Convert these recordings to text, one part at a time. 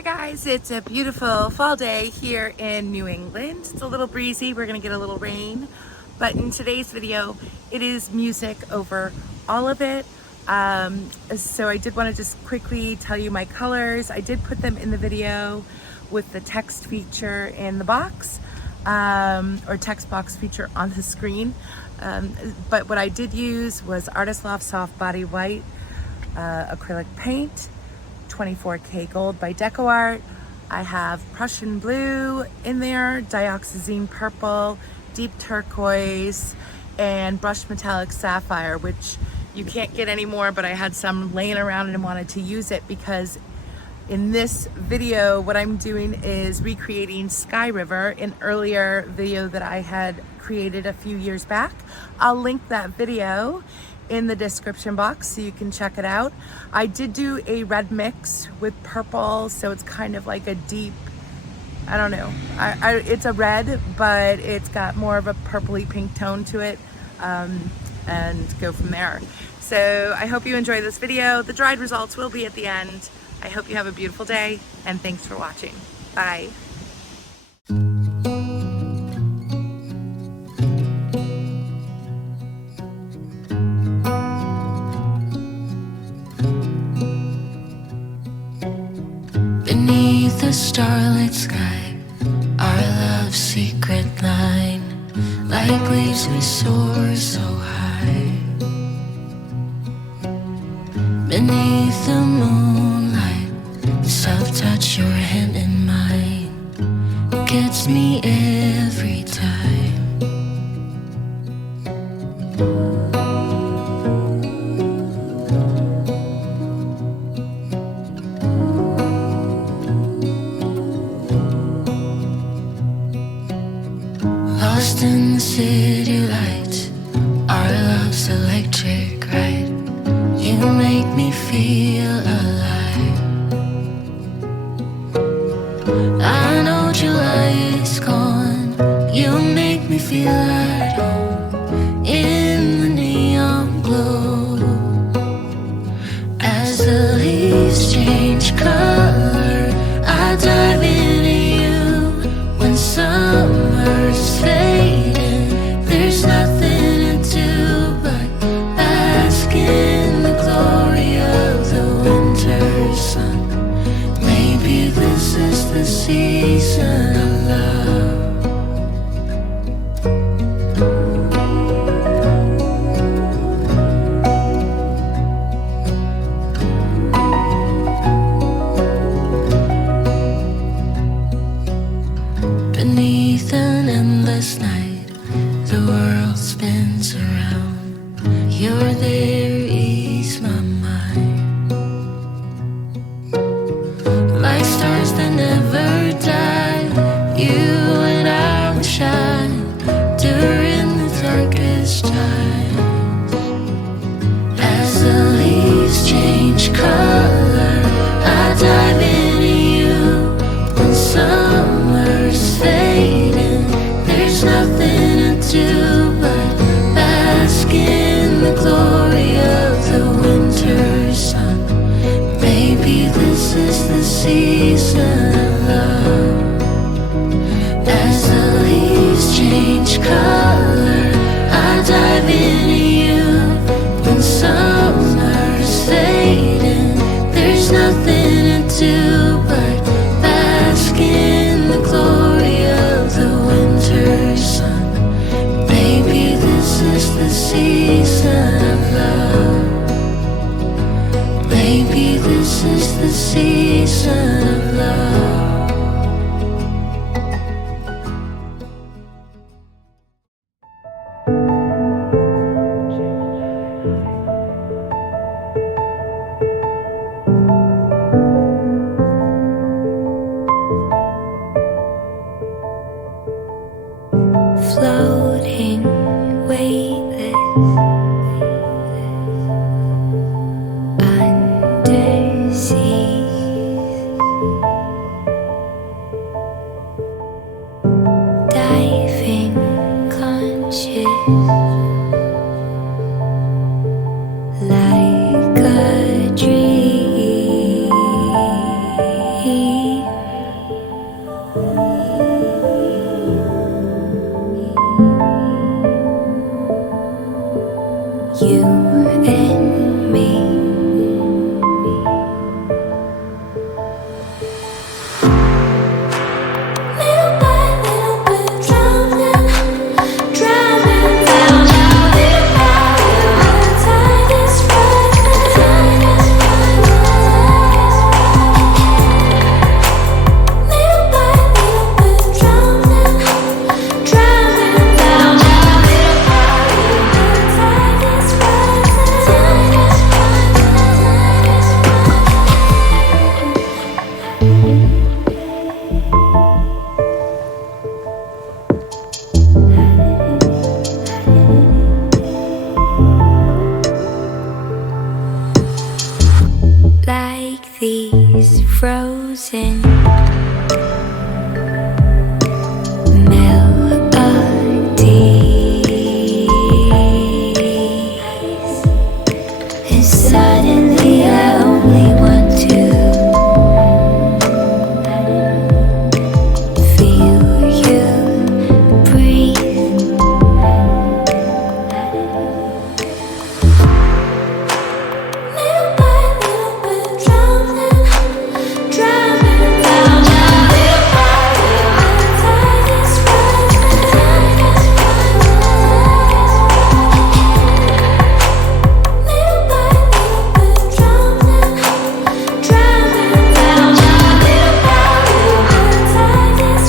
Hi guys, it's a beautiful fall day here in New England. It's a little breezy, we're gonna get a little rain, but in today's video, it is music over all of it. So I did wanna just quickly tell you my colors. I did put them in the video with the text feature in the box, or text box feature on the screen. But what I did use was Artist Loft Soft Body White acrylic paint, 24K Gold by DecoArt. I have Prussian Blue in there, Dioxazine Purple, Deep Turquoise, and brushed Metallic Sapphire, which you can't get anymore, but I had some laying around and wanted to use it because in this video, what I'm doing is recreating Sky River, an earlier video that I had created a few years back. I'll link that video in the description box so you can check it out. I did do a red mix with purple, so it's kind of like a deep, I don't know, it's a red, but it's got more of a purpley pink tone to it, and go from there. So I hope you enjoy this video. The dried results will be at the end. I hope you have a beautiful day, and thanks for watching. Bye. Beneath the starlit sky, our love's secret line, like leaves we soar so high. Beneath the moonlight, soft touch your hand in mine, gets me every time. Lost in the city lights, our love's electric ride. You make me feel alive. I know July is gone. You make me feel at home in the neon glow. As the leaves change color, I dive into you. When summer's fading, there's nothing to do but bask in the glory of the winter sun. Maybe this is the season of love. Beneath an endless night, the world spins around. You're there, ease my mind. Like stars that never die, you and I will shine during the darkest times. As the leaves change color, I dive into you. When summer's fading, there's nothing to do but bask in the glory of the winter sun. Maybe this is the season of love. As the leaves change color, I dive into you. When summer's fading, there's nothing to do but bask in the glory of the winter sun. Maybe this is the season of love. Maybe this is the season of love. Floating, weightless, undersea. Diving, conscious, like a dream. you and me. Little by little, we're drowning, drowning down. Little by little, the tide is rising. Little by little, we're drowning, drowning down. Little by little, the tide is rising. Like these frozen melodies, and suddenly I only want to feel you breathe. Little by little, we're drowning, drowning down. Little by little, the tide is rising. Little by little, we're drowning, drowning down. Little by little, the tide is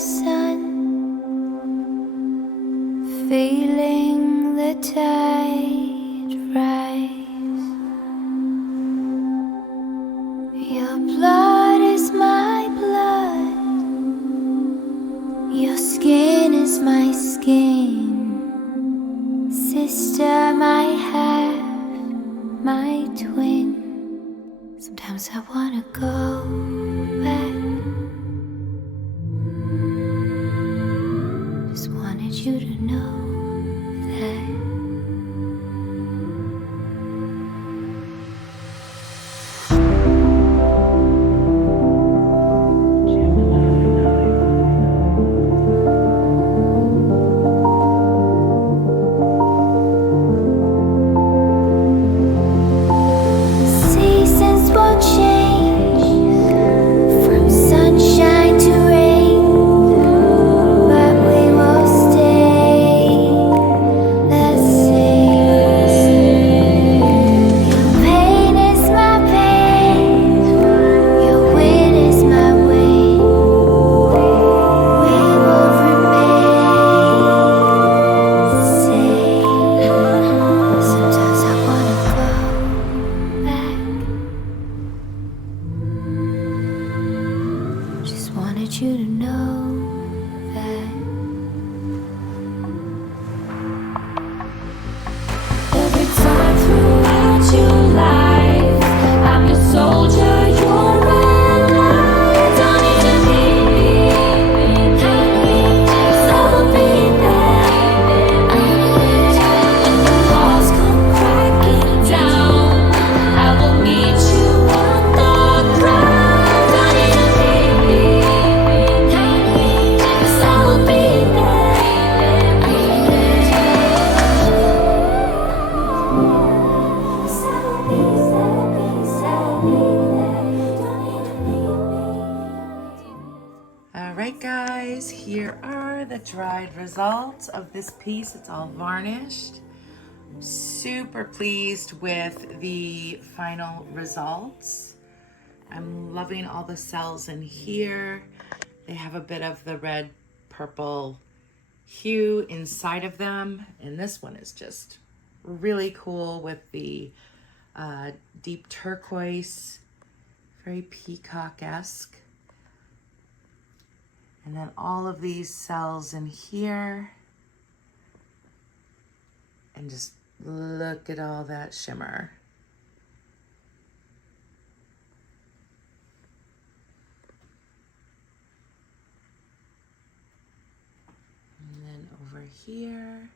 sun, feeling the tide rise. Your blood is my blood, your skin is my skin, sister, my half, my twin. Sometimes I wanna go back. Just wanted you to know that. Seasons will change from sunshine to rain, but we will stay the same. Your pain is my pain, your wind is my wind. We will remain the same. Sometimes I wanna go back. Just wanted you to know that. Every time throughout your life, I'm your soldier, you're my ally. Don't need to be so be there. When the walls come cracking down, I will meet you on the ground. Don't need to be so be All right, guys, here are the dried results of this piece. It's all varnished. Super pleased with the final results. I'm loving all the cells in here. They have a bit of the red purple hue inside of them, and this one is just really cool with the deep turquoise, very peacock-esque. And then all of these cells in here. And just look at all that shimmer. And then over here,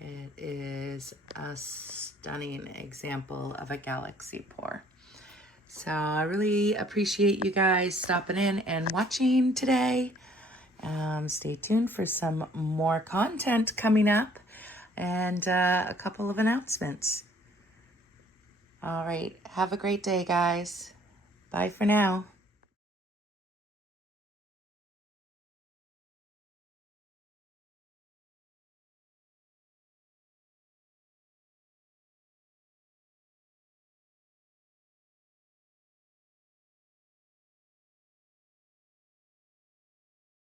it is a stunning example of a galaxy pour. So I really appreciate you guys stopping in and watching today. Stay tuned for some more content coming up and a couple of announcements. All right, have a great day, guys. Bye for now.